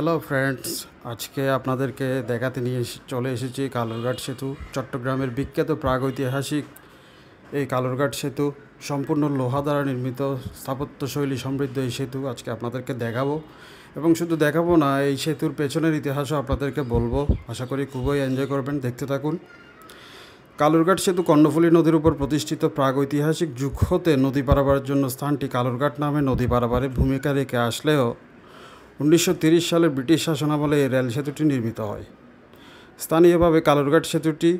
Hello friends, আজকে আপনাদেরকে দেখাতে নিয়ে চলে এসেছি কালুরঘাট সেতু। চট্টগ্রামের বিখ্যাত প্রাগৈতিহাসিক এই কালুরঘাট সেতু সম্পূর্ণ লোহা দ্বারা নির্মিত, স্থাপত্যশৈলী সমৃদ্ধ এই সেতু আজকে আপনাদেরকে দেখাবো। এবং শুধু দেখাবো না, এই সেতুর পেছনের ইতিহাসও আপনাদেরকে বলবো। আশা করি খুবই এনজয় করবেন, দেখতে থাকুন। কালুরঘাট সেতু কর্ণফুলী নদীর উপর প্রতিষ্ঠিত। প্রাগৈতিহাসিক যুগ হতে নদী পারাপারের জন্য স্থানটি কালুরঘাট নামে নদী পারাপারের ভূমিকা রেখে আসলেও 1930 সালের ব্রিটিশ শাসনামলে এই রেল সেতুটি নির্মিত হয়। স্থানীয়ভাবে কালুরঘাট সেতুটি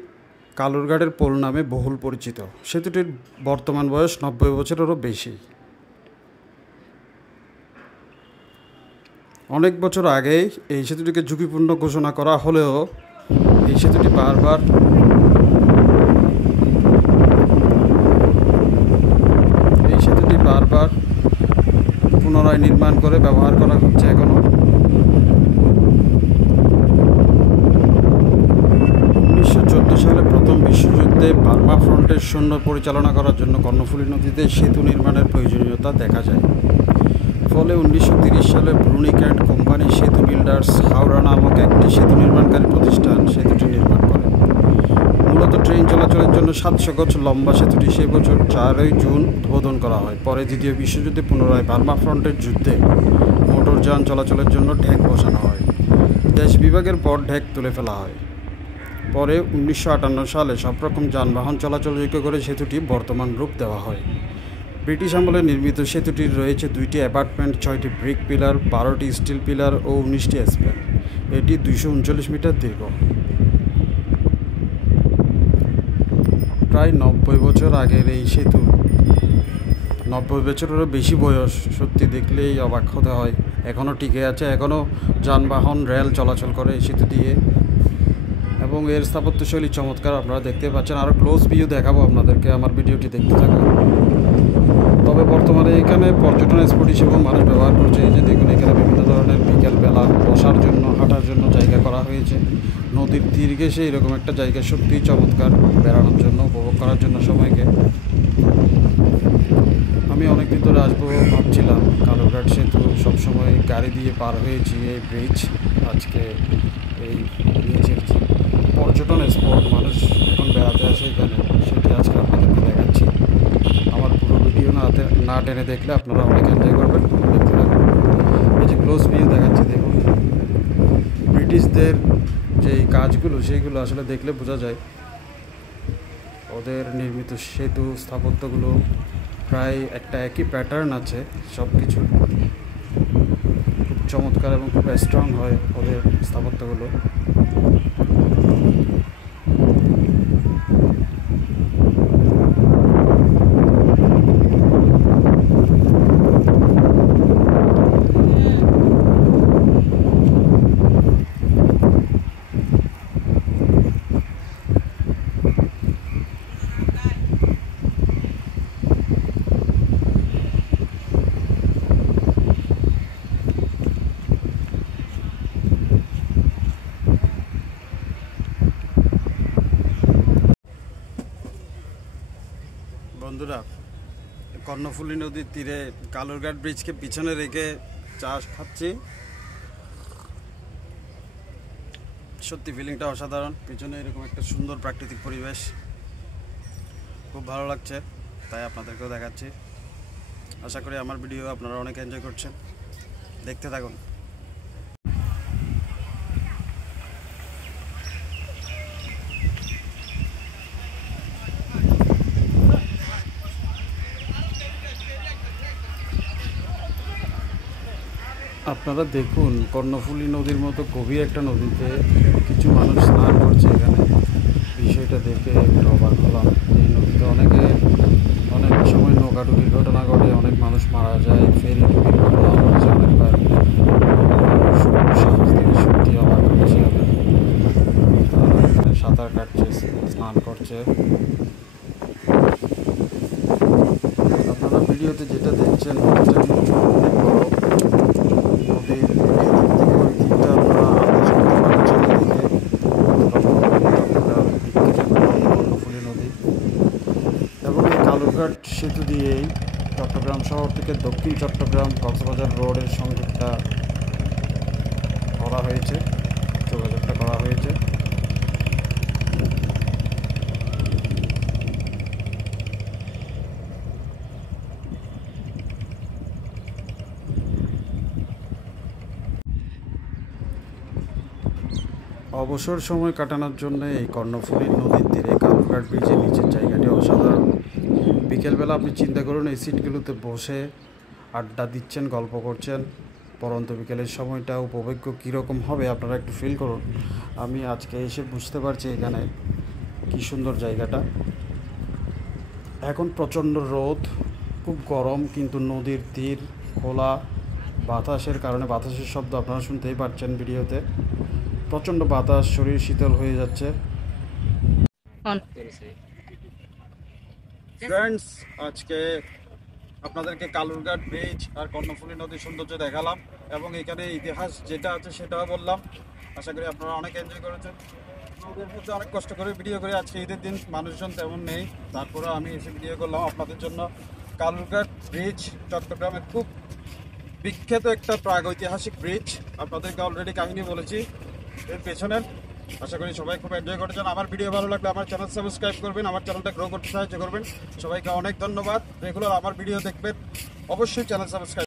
কালুরঘাটের পোল নামে বহুল পরিচিত। সেতুটির বর্তমান বয়স 90 বছরেরও বেশি। অনেক বছর আগেই এই সেতুটিকে ঝুঁকিপূর্ণ ঘোষণা করা হলেও এই সেতুটি বারবার পুনরায় নির্মাণ করে ব্যবহার করা হচ্ছে এখনও। 1914 সালে প্রথম বিশ্বযুদ্ধে বার্মা ফ্রন্টের সৈন্য পরিচালনা করার জন্য কর্ণফুলী নদীতে সেতু নির্মাণের প্রয়োজনীয়তা দেখা যায়। ফলে 1930 সালে ব্রুনিক অ্যান্ড কোম্পানি সেতু বিল্ডার্স হাওড়া নামক একটি সেতু নির্মাণকারী প্রতিষ্ঠান সেতুটি নির্মাণ করে। মূলত ট্রেন চলাচলের জন্য 700 গজ লম্বা সেতুটি সেই বছর 4 জুন উদ্বোধন করা হয়। পরে দ্বিতীয় বিশ্বযুদ্ধে পুনরায় বার্মা ফ্রন্টের যুদ্ধে মোটরযান চলাচলের জন্য ঢেক বসানো হয়। দেশ বিভাগের পর ঢেক তুলে ফেলা হয়। পরে 1958 সালে সব রকম যানবাহন চলাচলযোগ্য করে সেতুটি বর্তমান রূপ দেওয়া হয়। ব্রিটিশ আমলে নির্মিত সেতুটির রয়েছে 2টি অ্যাপার্টমেন্ট, 6টি ব্রিক পিলার, 12টি স্টিল পিলার ও 19টি স্প্যান। এটি 239 মিটার দীর্ঘ। প্রায় 90 বছর আগের এই সেতু, 90 বছরেরও বেশি বয়স, সত্যি দেখলেই অবাক হতে হয়। এখনও টিকে আছে, এখনও যানবাহন রেল চলাচল করে এই সেতু দিয়ে এবং এর স্থাপত্যশৈলী চমৎকার। আপনারা দেখতে পাচ্ছেন। আরও ক্লোজ ভিউ দেখাবো আপনাদেরকে, আমার ভিডিওটি দেখতে থাকুন। তবে বর্তমানে এখানে পর্যটন স্পট হিসেবেও মানুষ ব্যবহার করছে। এই যে দেখুন, এখানে বিভিন্ন ধরনের বিকেলবেলা বসার জন্য, হাঁটার জন্য জায়গা করা হয়েছে। নদীর তীর ঘেঁষে এরকম একটা জায়গা সত্যিই চমৎকার, বেড়ানোর জন্য, উপভোগ করার জন্য সময়কে। আমি অনেক দিন ধরে আসবো ভাবছিলাম। কালুরঘাট সেতু সবসময় গাড়ি দিয়ে পার হয়েছি, এই ব্রিজ। আজকে এই নিচের যে পর্যটন স্পট, মানুষ এখন বেড়াতে আসে এখানে, সেটি আজকে আপনাদেরকে দেখাচ্ছি। আমার পুরো ভিডিও না টেনে দেখলে আপনারা অনেক এনজয় করবেন, দেখতে থাকুন। এই যে ক্লোজ ভিউ দেখাচ্ছি, দেখুন ব্রিটিশদের যেই কাজগুলো সেইগুলো আসলে দেখলে বোঝা যায়। ওদের নির্মিত সেতু স্থাপত্যগুলো প্রায় একটা একই প্যাটার্ন আছে, সব কিছু খুব চমৎকার এবং খুব স্ট্রং হয় ওদের স্থাপত্যগুলো। বন্ধুরা, কর্ণফুলী নদীর তীরে কালুরঘাট ব্রিজকে পিছনে রেখে চা খাচ্ছি। সত্যি ফিলিংটা অসাধারণ। পিছনে এরকম একটা সুন্দর প্রাকৃতিক পরিবেশ, খুব ভালো লাগছে, তাই আপনাদেরকেও দেখাচ্ছি। আশা করি আমার ভিডিও আপনারা অনেক এনজয় করছেন, দেখতে থাকুন। আপনারা দেখুন, কর্ণফুলী নদীর মতো গভীর একটা নদীতে কিছু মানুষ স্নান করছে এখানে। বিষয়টা দেখে একটু অবাক হলাম। এই নদীতে অনেক সময় নৌকাডুবির ঘটনা ঘটে, অনেক মানুষ মারা যায়, ফেরি ডুবির ঘটনা ঘটছে অনেকবার। সত্যি অবাক হচ্ছে। এখানে সাঁতার কাটছে, স্নান করছে। আপনারা ভিডিওতে যেটা দেখছেন নদীটা কিন্তু অনেক বড়। কালুরঘাট সেতু দিয়েই চট্টগ্রাম শহর থেকে দক্ষিণ চট্টগ্রাম কক্সবাজার রোডের সংযোগটা হয়েছে, যোগাযোগটা করা হয়েছে। অবসর সময় কাটানোর জন্য এই কর্ণফুলী নদীর তীরে কালুরঘাট ব্রিজের নিচের জায়গাটি অসাধারণ। বিকেলবেলা আপনি চিন্তা করুন, এই সিটগুলোতে বসে আড্ডা দিচ্ছেন, গল্প করছেন, পরন্ত বিকেলের সময়টা উপভোগ্য কীরকম হবে আপনারা একটু ফিল করুন। আমি আজকে এসে বুঝতে পারছি এখানে কী সুন্দর জায়গাটা। এখন প্রচণ্ড রোদ, খুব গরম, কিন্তু নদীর তীর খোলা, বাতাসের কারণে বাতাসের শব্দ আপনারা শুনতেই পাচ্ছেন ভিডিওতে। প্রচণ্ড বাতাস, শরীর শীতল হয়ে যাচ্ছে। ফ্রেন্ডস, আজকে আপনাদেরকে কালুরঘাট ব্রিজ আর কর্ণফুলী নদীর সৌন্দর্য দেখালাম এবং এখানে ইতিহাস যেটা আছে সেটাও বললাম। আশা করি আপনারা অনেক এনজয় করেছেন। নদীর মধ্যে অনেক কষ্ট করে ভিডিও করে, আজকে ঈদের দিন মানুষজন তেমন নেই, তারপরেও আমি এসে ভিডিও করলাম আপনাদের জন্য। কালুরঘাট ব্রিজ চট্টগ্রামের খুব বিখ্যাত একটা প্রাগৈতিহাসিক ব্রিজ। আপনাদেরকে অলরেডি কাহিনী বলেছি এর পেছনের। আশা করি সবাই খুব এনজয় করেছেন। আমার ভিডিও ভালো লাগলে আমার চ্যানেল সাবস্ক্রাইব করবেন, আমার চ্যানেলটা গ্রো করতে সাহায্য করবেন। সবাইকে অনেক ধন্যবাদ। রেগুলার আমার ভিডিও দেখবেন, অবশ্যই চ্যানেল সাবস্ক্রাইব